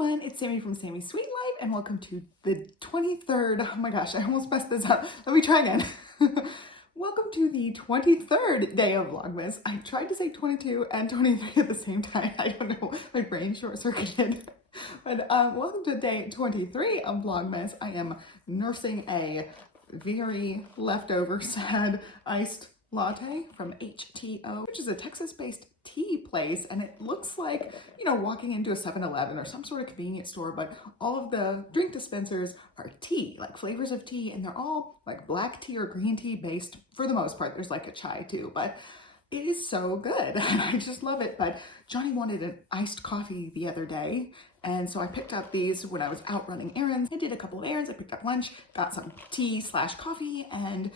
everyone, it's Sammy from Sammy's Sweet Life and welcome to the 23rd, oh my gosh, I almost messed this up. Let me try again. Welcome to the 23rd day of Vlogmas. I tried to say 22 and 23 at the same time. I don't know, my brain short-circuited. But welcome to day 23 of Vlogmas. I am nursing a very leftover sad iced latte from HTO, which is a Texas-based tea place, and it looks like, you know, walking into a 7-Eleven or some sort of convenience store, but all of the drink dispensers are tea, like flavors of tea, and they're all like black tea or green tea based for the most part. There's like a chai too, but it is so good and I just love it. But Johnny wanted an iced coffee the other day, and so I picked up these when I was out running errands. I did a couple of errands, I picked up lunch, got some tea / coffee, and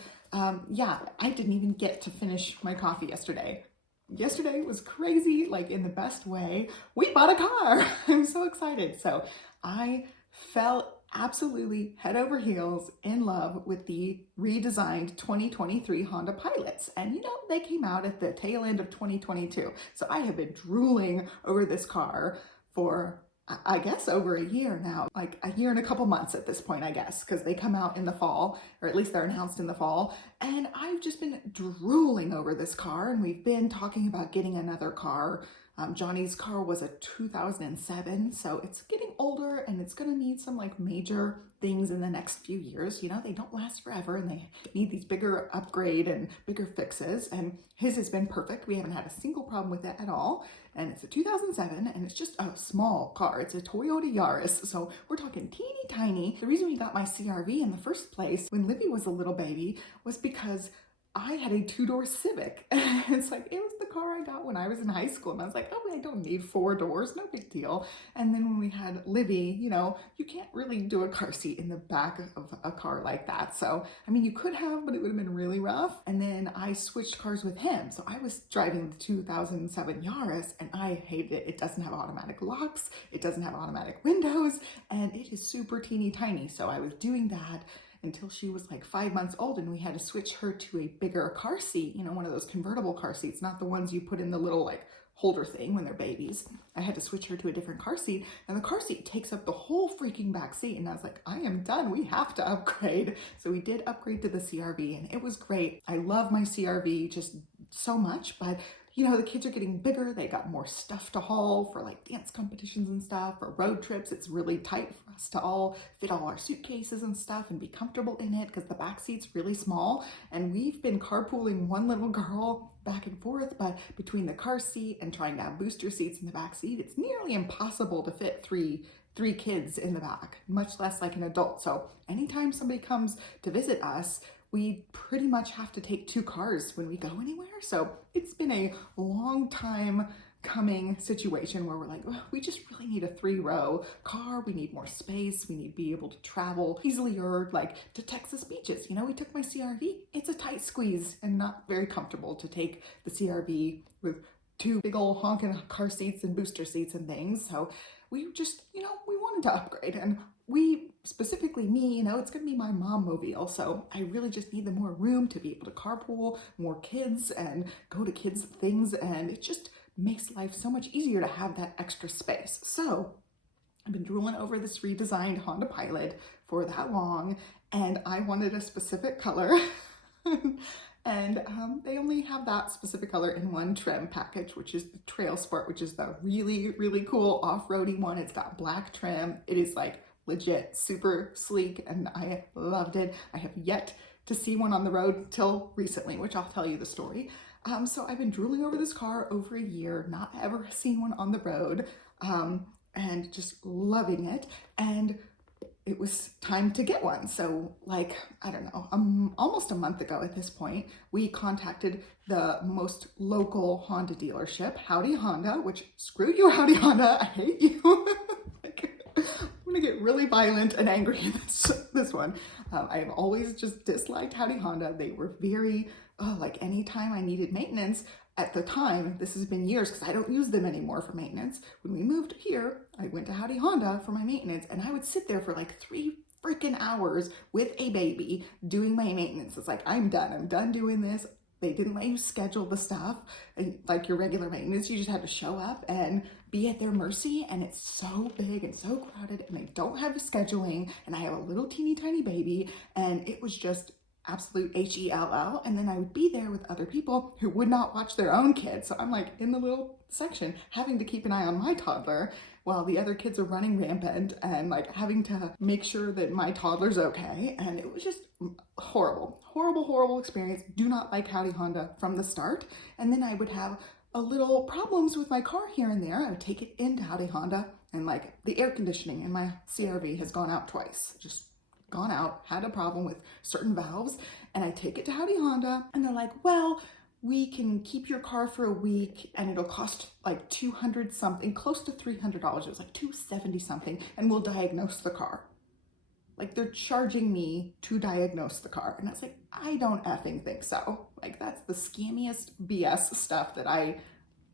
yeah, I didn't even get to finish my coffee yesterday. Yesterday was crazy, like in the best way. We bought a car. I'm so excited. So I fell absolutely head over heels in love with the redesigned 2023 Honda Pilots. And you know, they came out at the tail end of 2022. So I have been drooling over this car for, I guess, over a year now, like a year and a couple months at this point, I guess, because they come out in the fall, or at least they're announced in the fall. And I've just been drooling over this car, and we've been talking about getting another car. Johnny's car was a 2007, so it's getting older and it's gonna need some like major things in the next few years. You know, they don't last forever and they need these bigger upgrade and bigger fixes, and his has been perfect. We haven't had a single problem with it at all. And it's a 2007 and it's just a small car. It's a Toyota Yaris, so we're talking teeny tiny. The reason we got my CRV in the first place when Livy was a little baby was because I had a 2-door Civic. It's like, it was the car I got when I was in high school. And I was like, oh, I don't need 4 doors, no big deal. And then when we had Livy, you know, you can't really do a car seat in the back of a car like that. So, I mean, you could have, but it would have been really rough. And then I switched cars with him. So I was driving the 2007 Yaris and I hated it. It doesn't have automatic locks. It doesn't have automatic windows, and it is super teeny tiny. So I was doing that until she was like 5 months old, and we had to switch her to a bigger car seat, you know, one of those convertible car seats, not the ones you put in the little like holder thing when they're babies. I had to switch her to a different car seat, and the car seat takes up the whole freaking back seat. And I was like, I am done. We have to upgrade. So we did upgrade to the CRV, and it was great. I love my CRV just so much, but you know, the kids are getting bigger. They got more stuff to haul for like dance competitions and stuff, for road trips. It's really tight for us to all fit all our suitcases and stuff and be comfortable in it because the back seat's really small. And we've been carpooling one little girl back and forth, but between the car seat and trying to have booster seats in the back seat, it's nearly impossible to fit three kids in the back, much less like an adult. So anytime somebody comes to visit us, we pretty much have to take 2 cars when we go anywhere. So it's been a long time coming situation where we're like, well, we just really need a 3-row car. We need more space. We need to be able to travel easily, or like to Texas beaches. You know, we took my CRV. It's a tight squeeze and not very comfortable to take the CRV with 2 big old honking car seats and booster seats and things. So we just, you know, we wanted to upgrade, and we, specifically me, you know, it's gonna be my mom mobile, so I really just need the more room to be able to carpool more kids and go to kids' things, and it just makes life so much easier to have that extra space. So I've been drooling over this redesigned Honda Pilot for that long, and I wanted a specific color. And they only have that specific color in one trim package, which is the Trailsport, which is the really, really cool off-roady one. It's got black trim. It is like legit super sleek, and I loved it. I have yet to see one on the road till recently, which I'll tell you the story. So I've been drooling over this car over a year, not ever seen one on the road, and just loving it. And it was time to get one. So like, I don't know, almost a month ago at this point, we contacted the most local Honda dealership, Howdy Honda, which screw you, Howdy Honda, I hate you. Like, I'm gonna get really violent and angry in this one. I have always just disliked Howdy Honda. They were very, like anytime I needed maintenance, at the time, this has been years because I don't use them anymore for maintenance. When we moved here, I went to Howdy Honda for my maintenance, and I would sit there for like 3 freaking hours with a baby doing my maintenance. It's like, I'm done doing this. they didn't let you schedule the stuff like your regular maintenance. You just had to show up and be at their mercy, and it's so big and so crowded, and they don't have scheduling, and I have a little teeny tiny baby, and it was just absolute HELL. And then I would be there with other people who would not watch their own kids. So I'm like in the little section having to keep an eye on my toddler while the other kids are running rampant, and like having to make sure that my toddler's okay. And it was just horrible experience. Do not like Howdy Honda from the start. And then I would have a little problems with my car here and there. I would take it into Howdy Honda, and like the air conditioning in my CRV has gone out twice, just gone out, had a problem with certain valves. And I take it to Howdy Honda, and they're like, well, we can keep your car for a week and it'll cost like 200 something, close to $300. It was like 270 something, and we'll diagnose the car. Like, they're charging me to diagnose the car. And I was like, I don't effing think so. Like, that's the scammiest BS stuff that I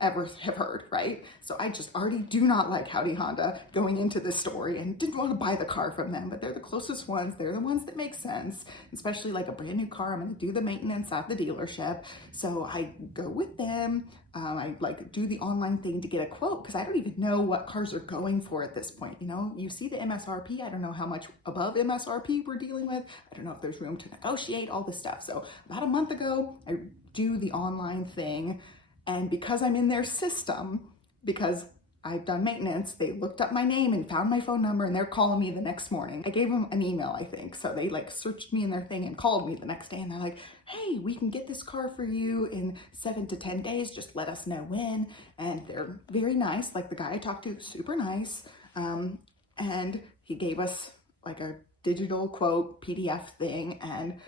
ever have heard, right? So I just already do not like Howdy Honda going into this story, and didn't want to buy the car from them, but they're the closest ones. They're the ones that make sense, especially like a brand new car. I'm going to do the maintenance at the dealership. So I go with them. I like do the online thing to get a quote, because I don't even know what cars are going for at this point. You know, you see the MSRP. I don't know how much above MSRP we're dealing with. I don't know if there's room to negotiate all this stuff. So about a month ago, I do the online thing. And because I'm in their system, because I've done maintenance, they looked up my name and found my phone number, and they're calling me the next morning. I gave them an email, I think. So they like searched me in their thing and called me the next day, and they're like, hey, we can get this car for you in 7 to 10 days. Just let us know when. And they're very nice. Like the guy I talked to, super nice. And he gave us like a digital quote PDF thing, and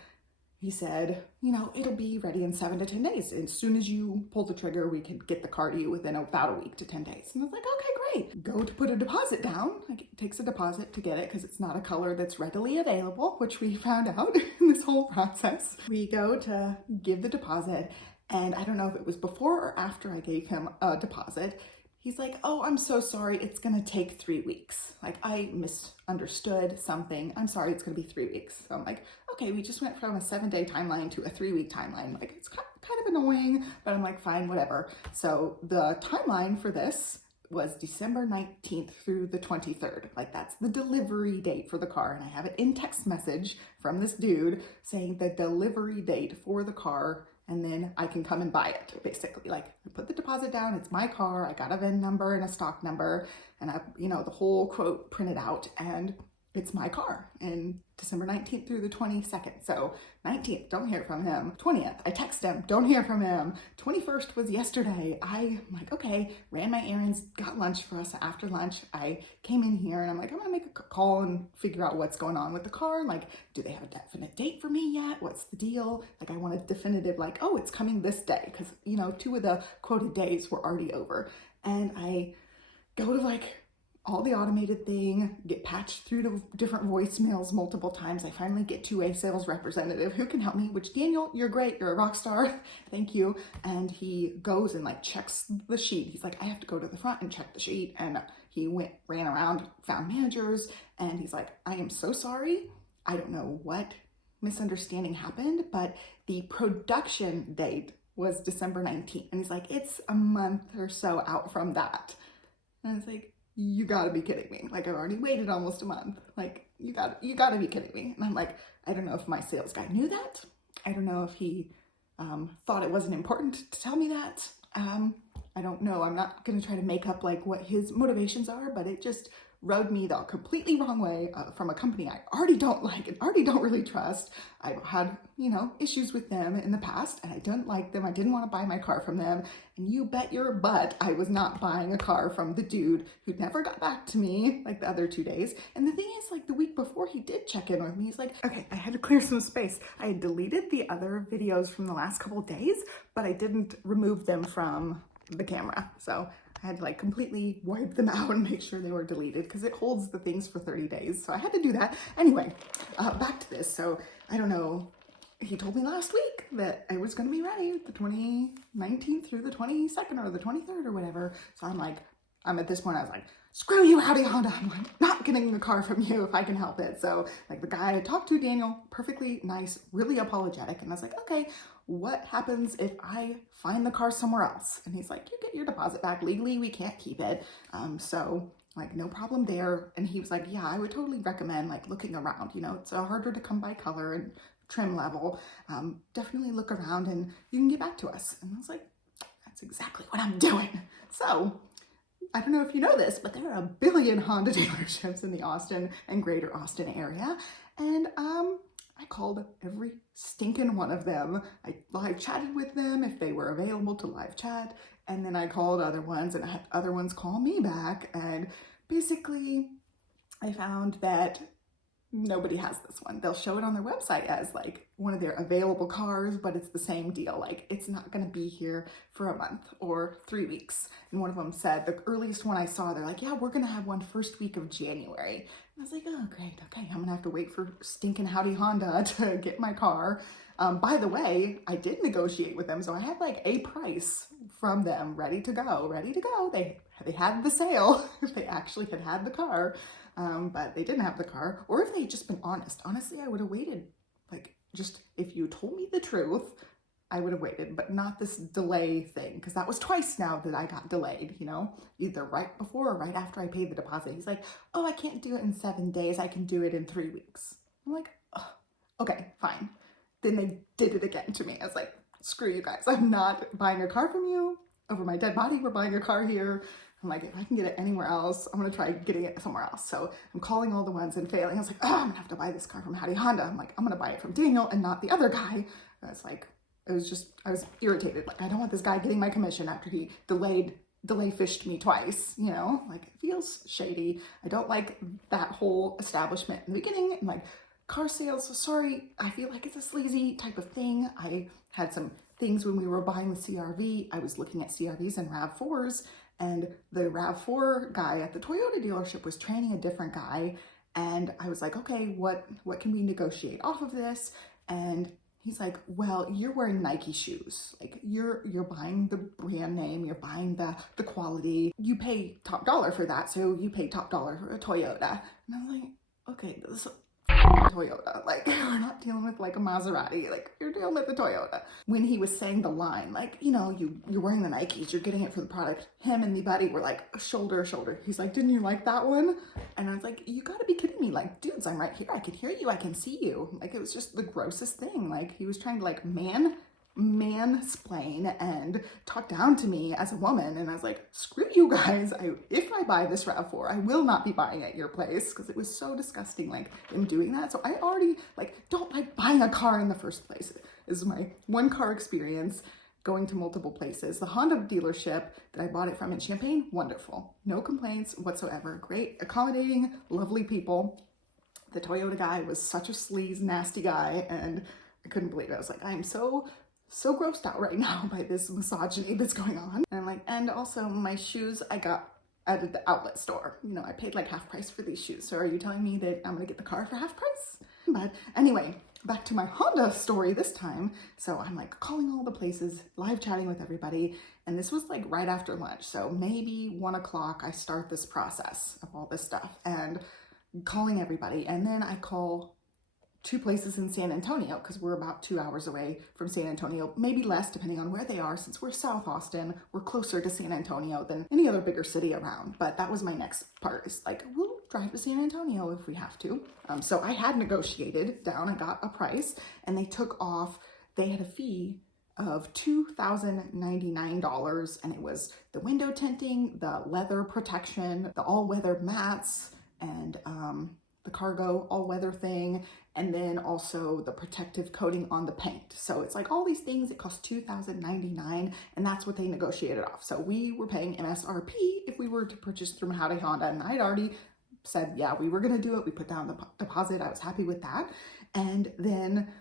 he said, you know, it'll be ready in 7 to 10 days. As soon as you pull the trigger, we can get the car to you within about a week to 10 days. And I was like, okay, great. Go to put a deposit down. Like, it takes a deposit to get it because it's not a color that's readily available, which we found out in this whole process. We go to give the deposit, and I don't know if it was before or after I gave him a deposit. He's like, oh, I'm so sorry. It's going to take 3 weeks. Like, I misunderstood something. I'm sorry, it's going to be 3 weeks. So I'm like, okay, we just went from a 7-day timeline to a 3-week timeline. Like, it's kind of annoying, but I'm like, fine, whatever. So the timeline for this was December 19th through the 23rd. Like, that's the delivery date for the car. And I have it in text message from this dude saying the delivery date for the car, and then I can come and buy it, basically. Like, I put the deposit down, it's my car, I got a VIN number and a stock number, and I, you know, the whole quote printed out, and it's my car. And December 19th through the 22nd. So 19th, don't hear from him. 20th, I text him, don't hear from him. 21st was yesterday. I'm like, okay, ran my errands, got lunch for us. After lunch, I came in here and I'm like, I'm gonna make a call and figure out what's going on with the car. Like, do they have a definite date for me yet? What's the deal? Like, I want a definitive, like, oh, it's coming this day. Because, you know, 2 of the quoted days were already over. And I go to like all the automated thing, get patched through to different voicemails multiple times. I finally get to a sales representative who can help me, which, Daniel, you're great. You're a rock star. Thank you. And he goes and like checks the sheet. He's like, I have to go to the front and check the sheet. And he ran around, found managers, and he's like, I am so sorry. I don't know what misunderstanding happened, but the production date was December 19th. And he's like, it's a month or so out from that. And I was like, you gotta be kidding me. Like, I've already waited almost a month. Like, you gotta be kidding me. And I'm like, I don't know if my sales guy knew that. I don't know if he thought it wasn't important to tell me that. I don't know. I'm not gonna try to make up like what his motivations are, but it just rubbed me the completely wrong way from a company I already don't like and already don't really trust. I've had, you know, issues with them in the past, and I didn't like them. I didn't want to buy my car from them. And you bet your butt I was not buying a car from the dude who never got back to me like the other 2 days. And the thing is, like, the week before he did check in with me. He's like, okay, I had to clear some space. I had deleted the other videos from the last couple of days, but I didn't remove them from the camera. So I had to like completely wipe them out and make sure they were deleted because it holds the things for 30 days. So I had to do that. Anyway, back to this. So I don't know. He told me last week that I was going to be ready the 19th through the 22nd or the 23rd or whatever. So I'm at this point, I was like, screw you, Howdy Honda. I'm like, not getting the car from you if I can help it. So like the guy I talked to, Daniel, perfectly nice, really apologetic. And I was like, okay, what happens if I find the car somewhere else? And he's like, you get your deposit back. Legally, we can't keep it. So like, no problem there. And he was like, yeah, I would totally recommend like looking around. You know, it's harder to come by color and trim level. Definitely look around and you can get back to us. And I was like, that's exactly what I'm doing. So I don't know if you know this, but there are a billion Honda dealerships in the Austin and greater Austin area. And I called every stinking one of them. I live chatted with them if they were available to live chat. And then I called other ones and I had other ones call me back. And basically I found that nobody has this one. They'll show it on their website as like one of their available cars, but it's the same deal. Like, it's not going to be here for a month or 3 weeks. And one of them said, the earliest one I saw, they're like, yeah, we're going to have one first week of January. And I was like, oh, great. Okay, I'm going to have to wait for stinking Howdy Honda to get my car. By the way, I did negotiate with them. So I had like a price from them ready to go. They had the sale if they actually had the car. But they didn't have the car, or if they had just been honest. Honestly, I would have waited. Like, just if you told me the truth, I would have waited, but not this delay thing, because that was twice now that I got delayed, you know, either right before or right after I paid the deposit. He's like, oh, I can't do it in 7 days. I can do it in 3 weeks. I'm like, oh, okay, fine. Then they did it again to me. I was like, screw you guys. I'm not buying a car from you over my dead body. We're buying a car here. I'm like, if I can get it anywhere else, I'm gonna try getting it somewhere else. So I'm calling all the ones and failing. I was like, oh, I'm gonna have to buy this car from Howdy Honda. I'm like, I'm gonna buy it from Daniel and not the other guy. And it's like, I was irritated. Like, I don't want this guy getting my commission after he delay fished me twice, you know? Like, it feels shady. I don't like that whole establishment in the beginning. And like, car sales, sorry, I feel like it's a sleazy type of thing. I had some things when we were buying the CRV. I was looking at CRVs and RAV4s, and the RAV4 guy at the Toyota dealership was training a different guy. And I was like, okay, what can we negotiate off of this? And he's like, well, you're wearing Nike shoes. Like, you're buying the brand name, you're buying the quality. You pay top dollar for that, so you pay top dollar for a Toyota. And I was like, okay, this is Toyota. Like, we're not dealing with like a Maserati. Like, you're dealing with the Toyota. When he was saying the line, like, you know, you're wearing the Nikes, you're getting it for the product. Him and the buddy were like shoulder to shoulder. He's like, didn't you like that one? And I was like, you gotta be kidding me. Like, dudes, I'm right here. I can hear you. I can see you. Like, it was just the grossest thing. Like, he was trying to like mansplain and talk down to me as a woman. And I was like, screw you guys. If I buy this RAV4, I will not be buying at your place, because it was so disgusting, like, them doing that. So I already like don't like buying a car in the first place. This is my one car experience going to multiple places. The Honda dealership that I bought it from in Champaign, wonderful. No complaints whatsoever. Great, accommodating, lovely people. The Toyota guy was such a sleaze, nasty guy, and I couldn't believe it. I was like, I'm so grossed out right now by this misogyny that's going on. And I'm like, and also my shoes I got at the outlet store. You know, I paid like half price for these shoes. So are you telling me that I'm gonna get the car for half price? But anyway, back to my Honda story this time. So I'm like calling all the places, live chatting with everybody. And this was like right after lunch. So maybe 1 o'clock I start this process of all this stuff and calling everybody. And then I call 2 places in San Antonio, because we're about 2 hours away from San Antonio, maybe less depending on where they are. Since we're South Austin, we're closer to San Antonio than any other bigger city around. But that was my next part, is like, we'll drive to San Antonio if we have to. So I had negotiated down, I got a price, and they took off, they had a fee of $2,099, and it was the window tinting, the leather protection, the all-weather mats, and the cargo all-weather thing, and then also the protective coating on the paint. So it's like all these things, it cost $2,099, and that's what they negotiated off. So we were paying MSRP if we were to purchase through Howdy Honda, and I'd already said, yeah, we were gonna do it. We put down the deposit, I was happy with that. And then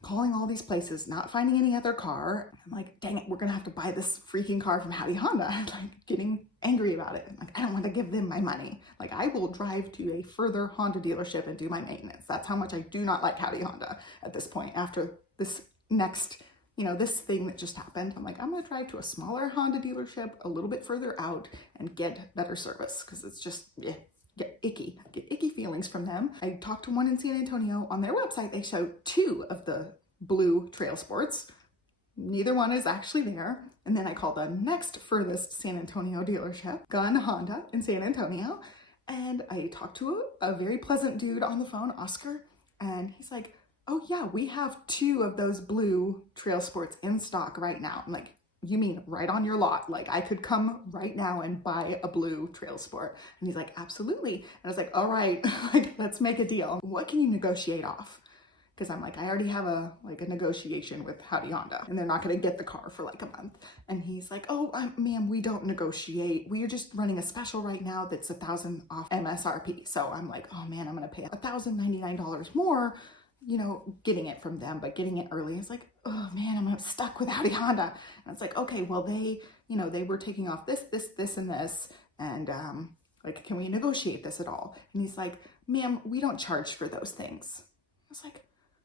calling all these places, not finding any other car. I'm like, dang it, we're gonna have to buy this freaking car from Howdy Honda. I'm like getting angry about it. I'm like, I don't want to give them my money. Like, I will drive to a further Honda dealership and do my maintenance. That's how much I do not like Howdy Honda at this point. After this next, you know, this thing that just happened, I'm like, I'm gonna drive to a smaller Honda dealership a little bit further out and get better service, because it's just, yeah, get icky feelings from them. I talked to one in San Antonio. On their website, they showed 2 of the blue Trailsports. neither one is actually there. And then I called the next furthest San Antonio dealership, Gun Honda in San Antonio. And I talked to a very pleasant dude on the phone, Oscar. And he's like, oh yeah, we have 2 of those blue Trailsports in stock right now. I'm like, you mean right on your lot? Like I could come right now and buy a blue Trailsport. And he's like, absolutely. And I was like, all right, like let's make a deal. What can you negotiate off? Because I'm like, I already have a negotiation with Howdy Honda and they're not going to get the car for like a month. And he's like, oh, ma'am, we don't negotiate. We are just running a special right now that's $1,000 off MSRP. So I'm like, oh man, I'm going to pay $1,099 more, you know, getting it from them, but getting it early. It's like, oh man, I'm stuck with Howdy Honda. And it's like, okay, well they, you know, they were taking off this, and this. And like, can we negotiate this at all? And he's like, ma'am, we don't charge for those things. I was like,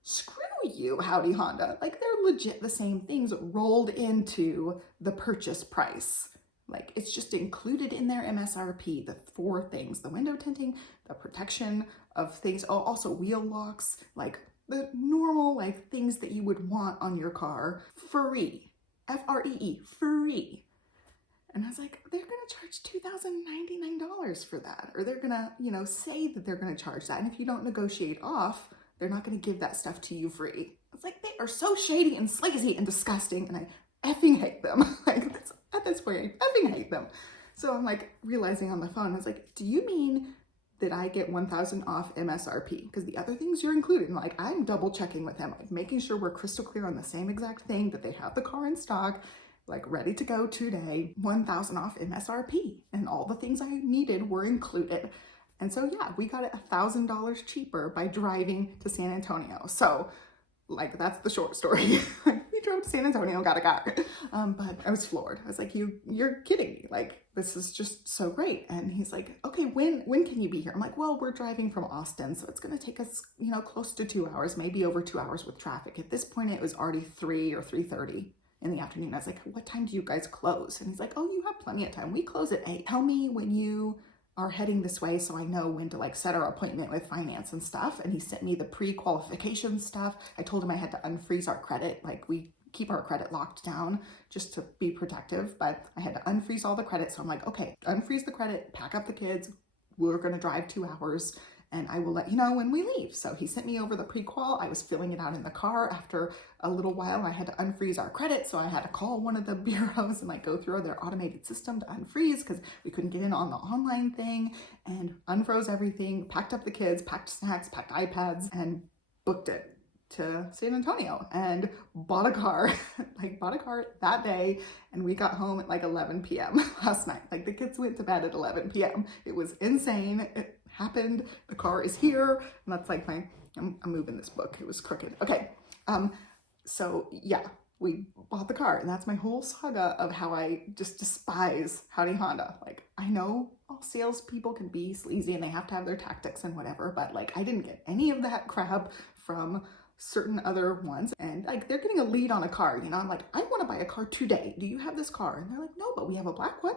screw you, Howdy Honda. Like they're legit the same things rolled into the purchase price. Like it's just included in their MSRP, the 4 things, the window tinting, the protection of things, also wheel locks, like the normal like things that you would want on your car, free, F-R-E-E, free. And I was like, they're gonna charge $2,099 for that. Or they're gonna, you know, say that they're gonna charge that. And if you don't negotiate off, they're not going to give that stuff to you free. It's like, they are so shady and sleazy and disgusting, and I effing hate them. Like, at this point, I effing hate them. So I'm like realizing on the phone, I was like, do you mean that I get $1,000 off MSRP? Because the other things you're included, like I'm double checking with them, like making sure we're crystal clear on the same exact thing, that they have the car in stock, like ready to go today, $1,000 off MSRP. And all the things I needed were included. And so, yeah, we got it $1,000 cheaper by driving to San Antonio. So, like, that's the short story. We drove to San Antonio, got a car. But I was floored. I was like, you're kidding me. Like, this is just so great. And he's like, okay, when can you be here? I'm like, well, we're driving from Austin, so it's going to take us, you know, close to 2 hours, maybe over 2 hours with traffic. At this point, it was already 3 or 3:30 in the afternoon. I was like, what time do you guys close? And he's like, oh, you have plenty of time. We close at 8. Tell me when you are heading this way so I know when to like set our appointment with finance and stuff. And he sent me the pre-qualification stuff. I told him I had to unfreeze our credit. Like we keep our credit locked down just to be protective, but I had to unfreeze all the credit. So I'm like, okay, unfreeze the credit, pack up the kids. We're going to drive 2 hours and I will let you know when we leave. So he sent me over the pre-qual. I was filling it out in the car. After a little while, I had to unfreeze our credit. So I had to call one of the bureaus and like go through their automated system to unfreeze because we couldn't get in on the online thing, and unfroze everything, packed up the kids, packed snacks, packed iPads, and booked it to San Antonio and bought a car, bought a car that day. And we got home at like 11 p.m. last night. Like the kids went to bed at 11 p.m. It was insane. It happened. The car is here. And that's like I'm moving this book. It was crooked. Okay. So yeah, we bought the car, and that's my whole saga of how I just despise Howdy Honda. Like I know all salespeople can be sleazy and they have to have their tactics and whatever, but like I didn't get any of that crap from certain other ones. And like they're getting a lead on a car, you know. I'm like, I want to buy a car today. Do you have this car? And they're like, no, but we have a black one.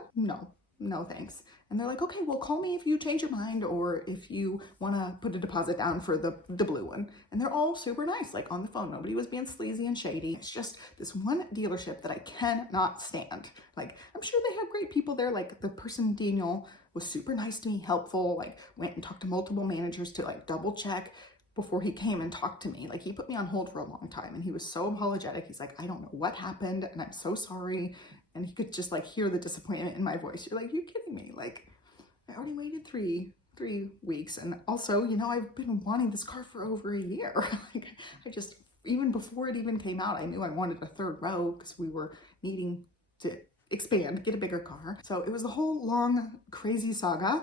No thanks. And they're like, okay, well, call me if you change your mind or if you want to put a deposit down for the blue one. And they're all super nice, like on the phone. Nobody was being sleazy and shady. It's just this one dealership that I cannot stand. Like, I'm sure they have great people there. Like the person, Daniel, was super nice to me, helpful, like went and talked to multiple managers to like double check before he came and talked to me. Like he put me on hold for a long time and he was so apologetic. He's like, I don't know what happened and I'm so sorry. And he could just like hear the disappointment in my voice. You're like, you're kidding me. Like I already waited three weeks. And also, you know, I've been wanting this car for over a year. Like I just, even before it even came out, I knew I wanted a third row because we were needing to expand, get a bigger car. So it was the whole long, crazy saga.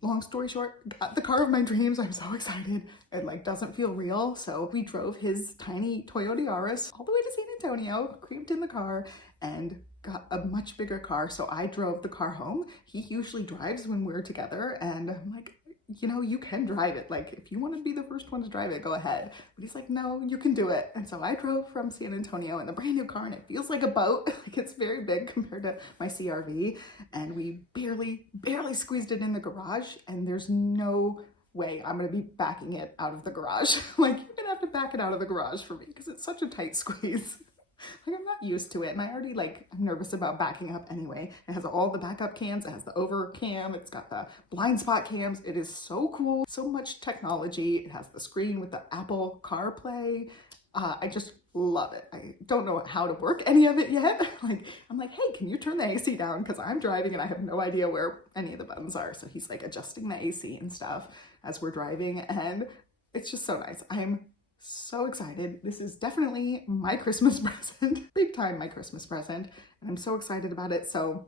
Long story short, got the car of my dreams. I'm so excited. It like doesn't feel real. So we drove his tiny Toyota Yaris all the way to San Antonio, creeped in the car and got a much bigger car. So I drove the car home. He usually drives when we're together. And I'm like, you know, you can drive it. Like if you want to be the first one to drive it, go ahead. But he's like, no, you can do it. And so I drove from San Antonio in the brand new car and it feels like a boat. Like it's very big compared to my CRV. And we barely squeezed it in the garage. And there's no way I'm going to be backing it out of the garage. Like you're going to have to back it out of the garage for me because it's such a tight squeeze. Like, I'm not used to it, and I already I'm nervous about backing up anyway. It has all the backup cams, it has the over cam, it's got the blind spot cams. It is so cool, so much technology. It has the screen with the Apple CarPlay. I just love it. I don't know how to work any of it yet. I'm like, hey, can you turn the AC down? Because I'm driving and I have no idea where any of the buttons are. So he's like adjusting the AC and stuff as we're driving, and it's just so nice. I'm so excited. This is definitely my Christmas present, big time my Christmas present, and I'm so excited about it. So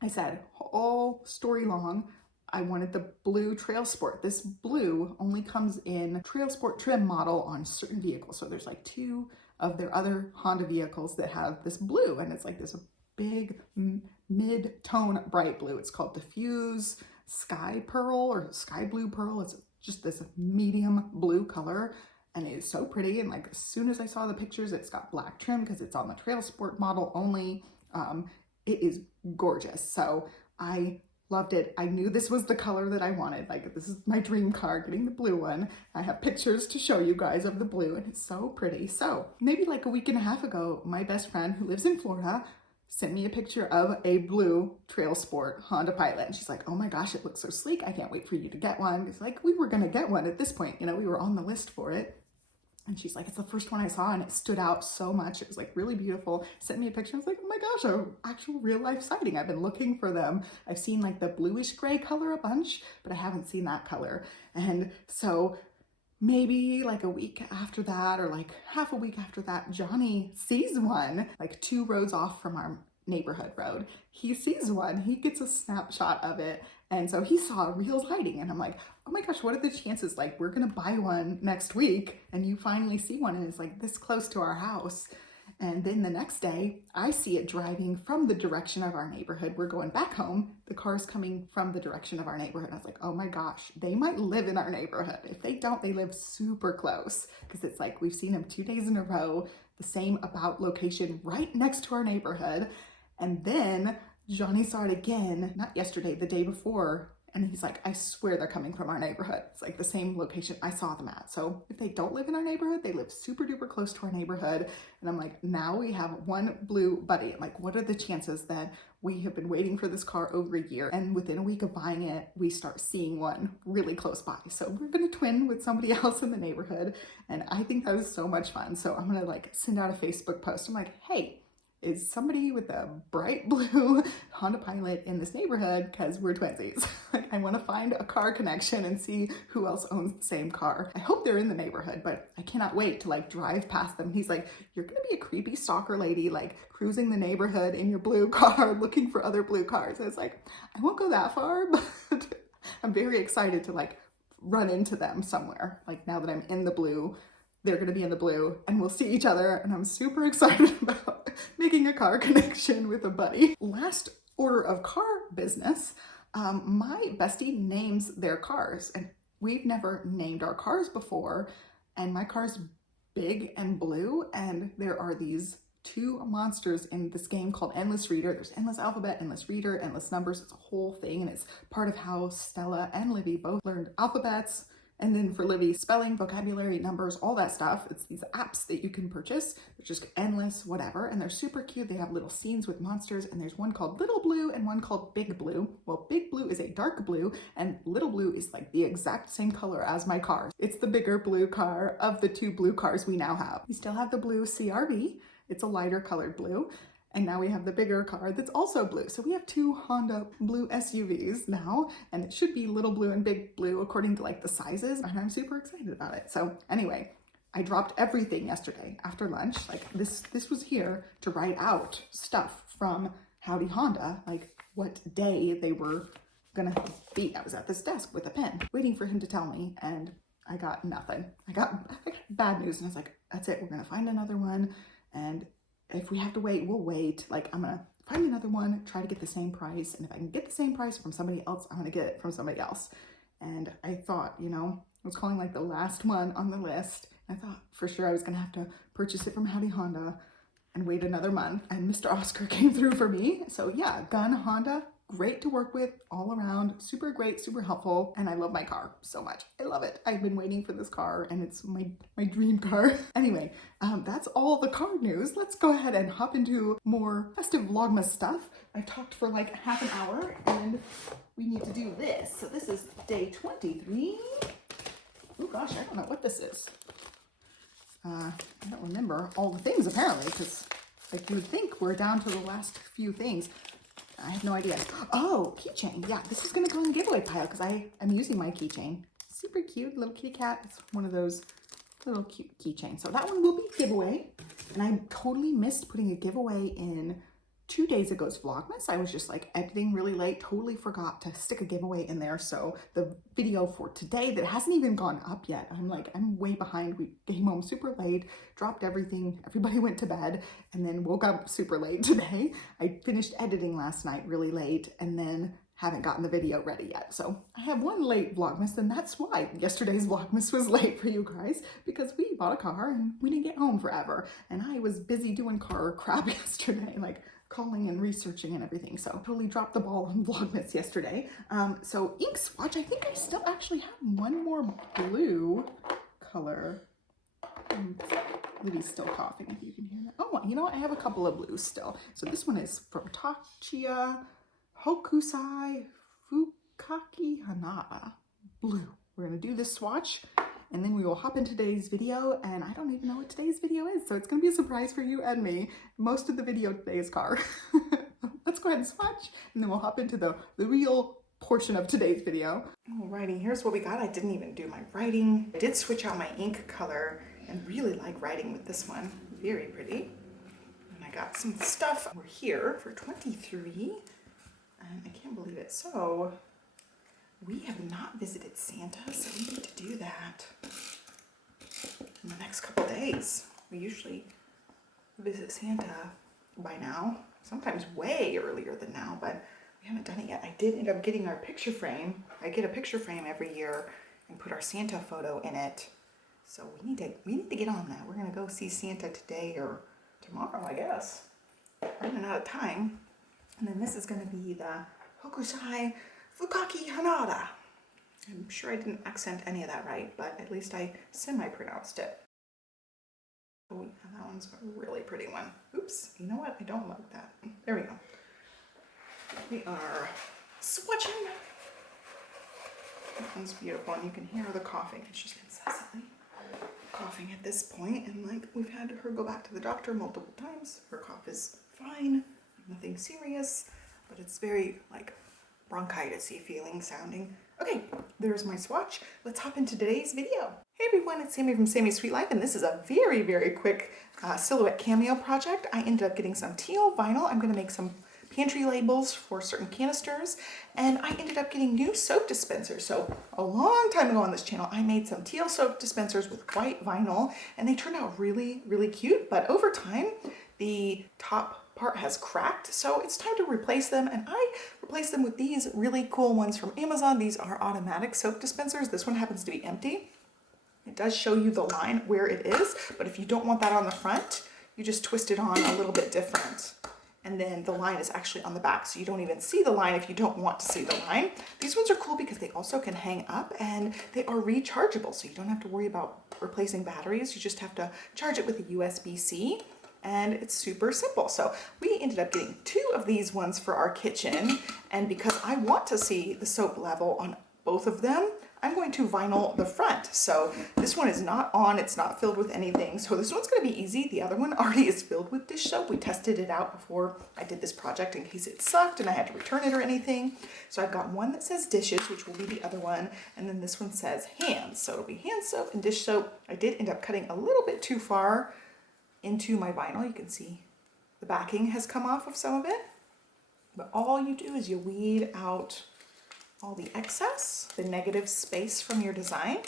I said all story long, I wanted the blue Trailsport. This blue only comes in Trailsport trim model on certain vehicles. So there's like 2 of their other Honda vehicles that have this blue, and it's like this big mid-tone bright blue. It's called Diffused Sky Pearl or Sky Blue Pearl. It's just this medium blue color, and it is so pretty. And like as soon as I saw the pictures, it's got black trim because it's on the Trailsport model only. It is gorgeous. So I loved it. I knew this was the color that I wanted. Like, this is my dream car, getting the blue one. I have pictures to show you guys of the blue, and it's so pretty. So maybe like a week and a half ago, my best friend who lives in Florida sent me a picture of a blue Trailsport Honda Pilot. And she's like, oh my gosh, it looks so sleek. I can't wait for you to get one. It's like, we were gonna get one at this point. You know, we were on the list for it. And she's like, it's the first one I saw and it stood out so much. It was like really beautiful. Sent me a picture. I was like, oh my gosh, an actual real life sighting. I've been looking for them. I've seen like the bluish gray color a bunch, but I haven't seen that color. And so maybe like a week after that, or like half a week after that, Johnny sees one like 2 roads off from our neighborhood road. He sees one, he gets a snapshot of it. And so he saw a real sighting, and I'm like, oh my gosh, what are the chances? Like, we're gonna buy one next week and you finally see one and it's like this close to our house. And then the next day I see it driving from the direction of our neighborhood. We're going back home. The car's coming from the direction of our neighborhood. I was like, oh my gosh, they might live in our neighborhood. If they don't, they live super close, because it's like we've seen them 2 days in a row, the same about location right next to our neighborhood. And then Johnny saw it again, not yesterday, the day before. And he's like, I swear they're coming from our neighborhood. It's like the same location I saw them at. So if they don't live in our neighborhood, they live super duper close to our neighborhood. And I'm like, now we have one blue buddy. I'm like, what are the chances that we have been waiting for this car over a year, and within a week of buying it, we start seeing one really close by? So we're gonna twin with somebody else in the neighborhood. And I think that was so much fun. So I'm gonna like send out a Facebook post. I'm like, hey, is somebody with a bright blue Honda Pilot in this neighborhood? Because we're twinsies. Like, I want to find a car connection and see who else owns the same car. I hope they're in the neighborhood, but I cannot wait to like drive past them. He's like, you're gonna be a creepy stalker lady, like cruising the neighborhood in your blue car looking for other blue cars. I was like, I won't go that far, but I'm very excited to like run into them somewhere. Like, now that I'm in the blue, they're gonna be in the blue and we'll see each other, and I'm super excited about making a car connection with a buddy. Last order of car business, my bestie names their cars, and we've never named our cars before, and my car's big and blue, and there are these 2 monsters in this game called Endless Reader. There's Endless Alphabet, Endless Reader, Endless Numbers. It's a whole thing, and it's part of how Stella and Olivia both learned alphabets. And then for Livy, spelling, vocabulary, numbers, all that stuff. It's these apps that you can purchase. They're just endless, whatever. And they're super cute. They have little scenes with monsters. And there's one called Little Blue and one called Big Blue. Well, Big Blue is a dark blue, and Little Blue is like the exact same color as my car. It's the bigger blue car of the 2 blue cars we now have. We still have the blue CRV. It's a lighter colored blue. And now we have the bigger car that's also blue. So we have 2 Honda blue SUVs now, and it should be Little Blue and Big Blue according to like the sizes, and I'm super excited about it. So anyway, I dropped everything yesterday after lunch. Like this was here to write out stuff from Howdy Honda, like what day they were gonna be. I was at this desk with a pen waiting for him to tell me, and I got nothing. I got bad news, and I was like, that's it, we're gonna find another one, and if we have to wait, we'll wait. Like, I'm gonna find another one, try to get the same price. And if I can get the same price from somebody else, I'm gonna get it from somebody else. And I thought, you know, I was calling like the last one on the list. I thought for sure I was gonna have to purchase it from Howdy Honda and wait another month. And Mr. Oscar came through for me. So yeah, Gun Honda, great to work with all around, super great, super helpful, and I love my car so much. I love it. I've been waiting for this car and it's my dream car. Anyway, that's all the car news. Let's go ahead and hop into more festive Vlogmas stuff. I talked for like half an hour and we need to do this. So this is day 23. Oh gosh, I don't know what this is. I don't remember all the things apparently, because like you would think we're down to the last few things. I have no idea. Oh, keychain. Yeah, this is going to go in the giveaway pile because I am using my keychain. Super cute little kitty cat. It's one of those little cute keychains. So that one will be giveaway. And I totally missed putting a giveaway in 2 days ago's Vlogmas. I was just like editing really late, totally forgot to stick a giveaway in there. So the video for today that hasn't even gone up yet, I'm way behind. We came home super late, dropped everything, everybody went to bed, and then woke up super late today. I finished editing last night really late and then haven't gotten the video ready yet. So I have one late Vlogmas, and that's why yesterday's Vlogmas was late for you guys, because we bought a car and we didn't get home forever. And I was busy doing car crap yesterday, like calling and researching and everything. So totally dropped the ball on Vlogmas yesterday. So ink swatch, I think I still actually have one more blue color. Livy's still coughing, if you can hear that. Oh, you know what? I have a couple of blues still. So this one is from Tachia Hokusai Fukaki Hanada blue. We're gonna do this swatch and then we will hop into today's video, and I don't even know what today's video is, so it's gonna be a surprise for you and me. Most of the video today is car. Let's go ahead and swatch and then we'll hop into the real portion of today's video. Alrighty, here's what we got. I didn't even do my writing. I did switch out my ink color and really like writing with this one. Very pretty. And I got some stuff. We're here for 23. And I can't believe it. So we have not visited Santa, so we need to do that in the next couple days. We usually visit Santa by now, sometimes way earlier than now, but we haven't done it yet. I did end up getting our picture frame. I get a picture frame every year and put our Santa photo in it. So we need to get on that. We're gonna go see Santa today or tomorrow, I guess. Running out of time. And then this is going to be the Hokusai Fukaki Hanada. I'm sure I didn't accent any of that right, but at least I semi-pronounced it. Oh, yeah, that one's a really pretty one. Oops, you know what? I don't like that. There we go. We are swatching. That one's beautiful, and you can hear the coughing. It's just incessantly coughing at this point, and like we've had her go back to the doctor multiple times. Her cough is fine. Nothing serious, but it's very like bronchitis-y feeling sounding. Okay, there's my swatch. Let's hop into today's video. Hey everyone, it's Sammy from Sammy's Sweet Life, and this is a very, very quick silhouette cameo project. I ended up getting some teal vinyl. I'm gonna make some pantry labels for certain canisters, and I ended up getting new soap dispensers. So a long time ago on this channel, I made some teal soap dispensers with white vinyl, and they turned out really, really cute, but over time, the top part has cracked, so it's time to replace them, and I replaced them with these really cool ones from Amazon. These are automatic soap dispensers. This one happens to be empty. It does show you the line where it is, but if you don't want that on the front, you just twist it on a little bit different, and then the line is actually on the back, so you don't even see the line if you don't want to see the line. These ones are cool because they also can hang up, and they are rechargeable, so you don't have to worry about replacing batteries. You just have to charge it with a USB-C. And it's super simple. So we ended up getting 2 of these ones for our kitchen, and because I want to see the soap level on both of them, I'm going to vinyl the front. So this one is not on, it's not filled with anything, so this one's going to be easy. The other one already is filled with dish soap. We tested it out before I did this project in case it sucked and I had to return it or anything. So I've got one that says dishes, which will be the other one, and then this one says hands, so it'll be hand soap and dish soap. I did end up cutting a little bit too far into my vinyl. You can see the backing has come off of some of it, but all you do is you weed out all the excess, the negative space from your design,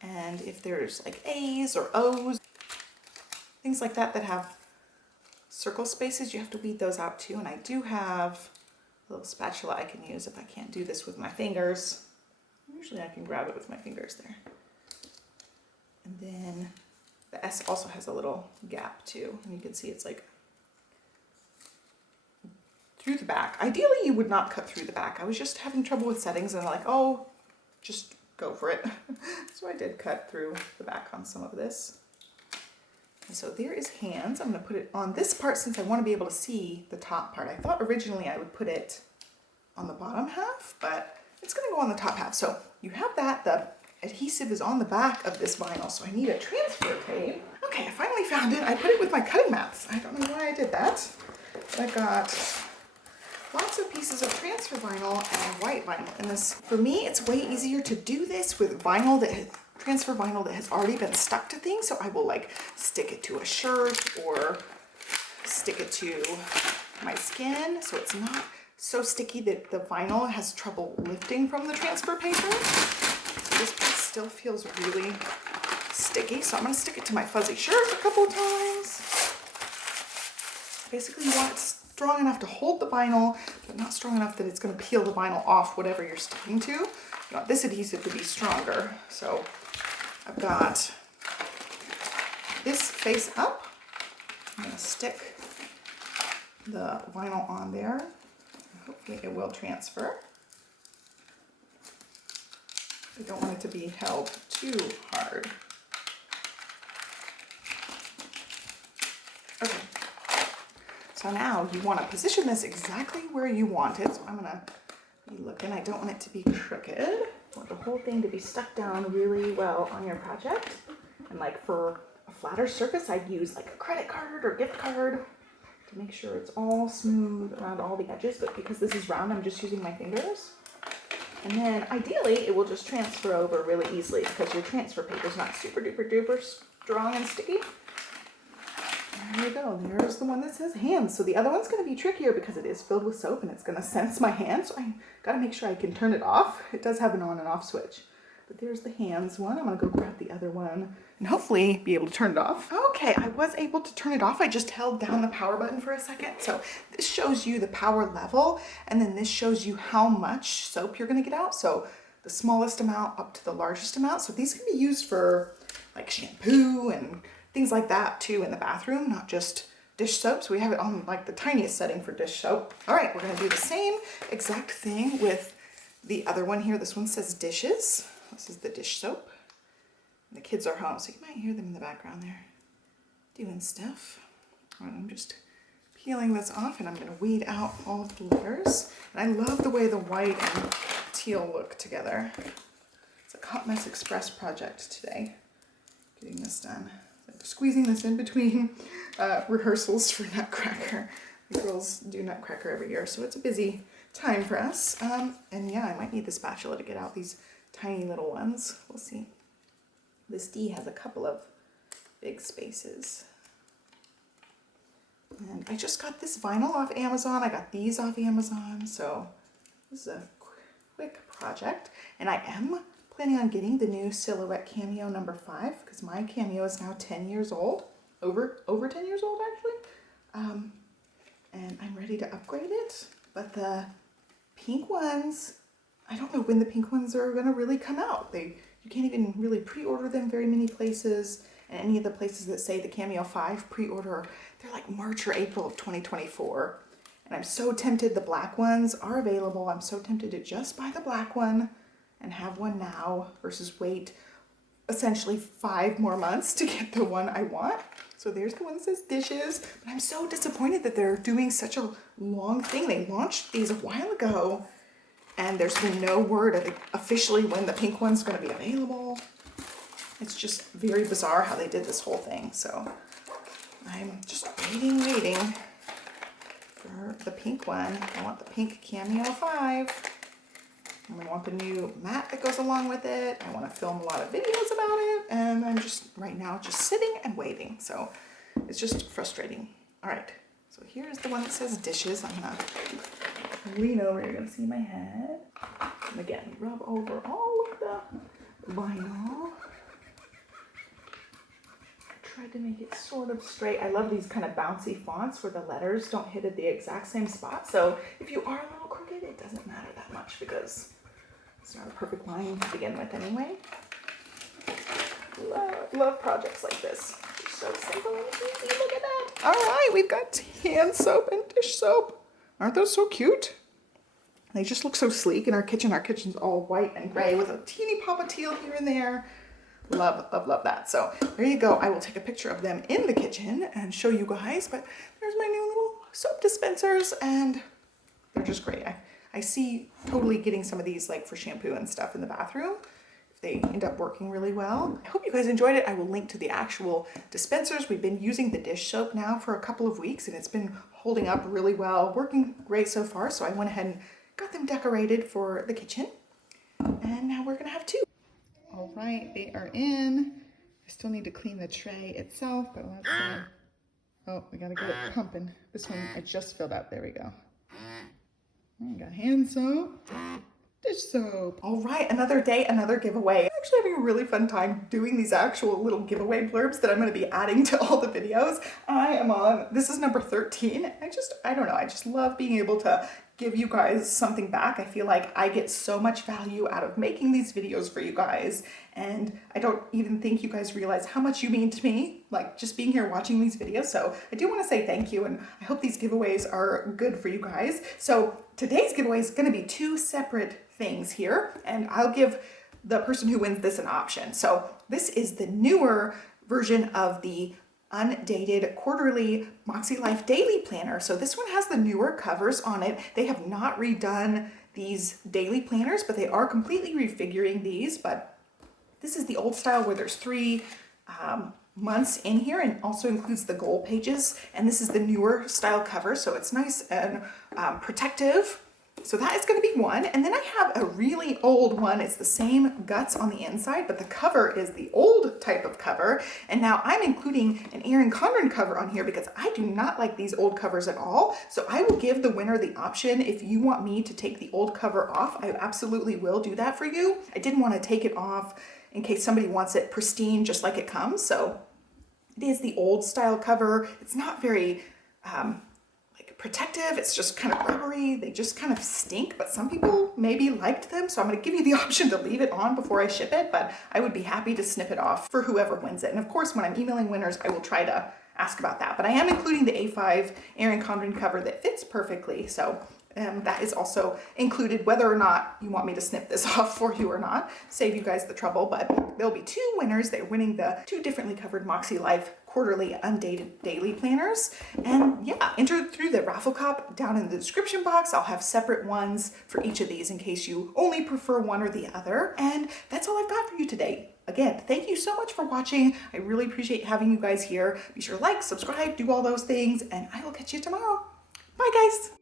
and if there's like A's or O's, things like that that have circle spaces, you have to weed those out too. And I do have a little spatula I can use if I can't do this with my fingers. Usually I can grab it with my fingers there. And then the S also has a little gap too, and you can see it's like through the back. Ideally, you would not cut through the back. I was just having trouble with settings and I'm like, oh, just go for it. So I did cut through the back on some of this. And so there is hands. I'm gonna put it on this part since I wanna be able to see the top part. I thought originally I would put it on the bottom half, but it's gonna go on the top half. So you have that, the adhesive is on the back of this vinyl, so I need a transfer tape. Okay, I finally found it. I put it with my cutting mats. I don't know why I did that. But I got lots of pieces of transfer vinyl and white vinyl. And this, for me, it's way easier to do this with vinyl transfer vinyl that has already been stuck to things. So I will like stick it to a shirt or stick it to my skin so it's not so sticky that the vinyl has trouble lifting from the transfer paper. So this piece still feels really sticky. So I'm gonna stick it to my fuzzy shirt a couple of times. Basically you want it strong enough to hold the vinyl, but not strong enough that it's gonna peel the vinyl off whatever you're sticking to. You want this adhesive to be stronger. So I've got this face up. I'm gonna stick the vinyl on there. Hopefully it will transfer. I don't want it to be held too hard. Okay. So now you want to position this exactly where you want it. So I'm gonna be looking. I don't want it to be crooked. I want the whole thing to be stuck down really well on your project. And like for a flatter surface, I'd use like a credit card or gift card to make sure it's all smooth around all the edges. But because this is round, I'm just using my fingers. And then ideally, it will just transfer over really easily because your transfer paper is not super duper duper strong and sticky. There you go. There's the one that says hands. So the other one's going to be trickier because it is filled with soap and it's going to sense my hand. So I got to make sure I can turn it off. It does have an on and off switch. But there's the hands one. I'm going to go grab the other one and hopefully be able to turn it off. Okay, I was able to turn it off. I just held down the power button for a second. So this shows you the power level and then this shows you how much soap you're going to get out. So the smallest amount up to the largest amount. So these can be used for like shampoo and things like that too in the bathroom, not just dish soap. So we have it on like the tiniest setting for dish soap. All right, we're gonna do the same exact thing with the other one here. This one says dishes. This is the dish soap. And the kids are home, so you might hear them in the background there doing stuff. All right, I'm just peeling this off and I'm gonna weed out all of the layers. And I love the way the white and teal look together. It's a Hot Mess Express project today, getting this done. Squeezing this in between rehearsals for Nutcracker. The girls do Nutcracker every year, so it's a busy time for us. And yeah, I might need the spatula to get out these tiny little ones. We'll see. This D has a couple of big spaces. And I just got this vinyl off Amazon. I got these off Amazon, so this is a quick project. And I am planning on getting the new Silhouette Cameo number 5 because my Cameo is now 10 years old, over 10 years old actually, and I'm ready to upgrade it. But the pink ones, I don't know when the pink ones are going to really come out. You can't even really pre-order them very many places, and any of the places that say the Cameo 5 pre-order, they're like March or April of 2024. And I'm so tempted. The black ones are available. I'm so tempted to just buy the black one and have one now versus wait essentially 5 more months to get the one I want. So there's the one that says dishes, but I'm so disappointed that they're doing such a long thing. They launched these a while ago and there's been no word of officially when the pink one's going to be available. It's just very bizarre how they did this whole thing. So I'm just waiting for the pink one. I want the pink Cameo 5. And I want the new mat that goes along with it. I want to film a lot of videos about it. And I'm just right now just sitting and waiting. So it's just frustrating. All right. So here's the one that says dishes. I'm going to lean over. You're going to see my head. And again, rub over all of the vinyl. I tried to make it sort of straight. I love these kind of bouncy fonts where the letters don't hit at the exact same spot. So if you are a little crooked, it doesn't matter that much because it's not a perfect line to begin with anyway. Love projects like this. They're so simple and easy. Look at that. All right, we've got hand soap and dish soap. Aren't those so cute? They just look so sleek in our kitchen. Our kitchen's all white and gray with a teeny pop of teal here and there. Love, love, love that. So there you go. I will take a picture of them in the kitchen and show you guys. But there's my new little soap dispensers and they're just great. I see totally getting some of these like for shampoo and stuff in the bathroom if they end up working really well. I hope you guys enjoyed it. I will link to the actual dispensers. We've been using the dish soap now for a couple of weeks and it's been holding up really well, working great so far. So I went ahead and got them decorated for the kitchen. And now we're gonna have two. All right, they are in. I still need to clean the tray itself, but let's see. Oh, we gotta get it pumping. This one I just filled up. There we go. I got hand soap, dish soap. All right, another day, another giveaway. I'm actually having a really fun time doing these actual little giveaway blurbs that I'm gonna be adding to all the videos. I am on, this is number 13. I don't know, I just love being able to give you guys something back. I feel like I get so much value out of making these videos for you guys, and I don't even think you guys realize how much you mean to me, like just being here watching these videos. So I do want to say thank you, and I hope these giveaways are good for you guys. So today's giveaway is going to be two separate things here, and I'll give the person who wins this an option. So this is the newer version of the undated quarterly Moxie Life daily planner. So this one has the newer covers on it. They have not redone these daily planners, but they are completely refiguring these. But this is the old style where there's 3 months in here and also includes the goal pages. And this is the newer style cover. So it's nice and protective. So that is going to be one. And then I have a really old one. It's the same guts on the inside, but the cover is the old type of cover. And now I'm including an Erin Condren cover on here because I do not like these old covers at all. So I will give the winner the option. If you want me to take the old cover off, I absolutely will do that for you. I didn't want to take it off in case somebody wants it pristine just like it comes. So it is the old style cover. It's not very protective. It's just kind of rubbery. They just kind of stink, but some people maybe liked them. So I'm going to give you the option to leave it on before I ship it, but I would be happy to snip it off for whoever wins it. And of course, when I'm emailing winners, I will try to ask about that, but I am including the A5 Erin Condren cover that fits perfectly. So that is also included, whether or not you want me to snip this off for you or not, save you guys the trouble. But there'll be 2 winners. They're winning the 2 differently covered Moxie Life quarterly undated daily planners. And yeah, enter through the raffle cup down in the description box. I'll have separate ones for each of these in case you only prefer one or the other. And that's all I've got for you today. Again, thank you so much for watching. I really appreciate having you guys here. Be sure to like, subscribe, do all those things, and I will catch you tomorrow. Bye guys.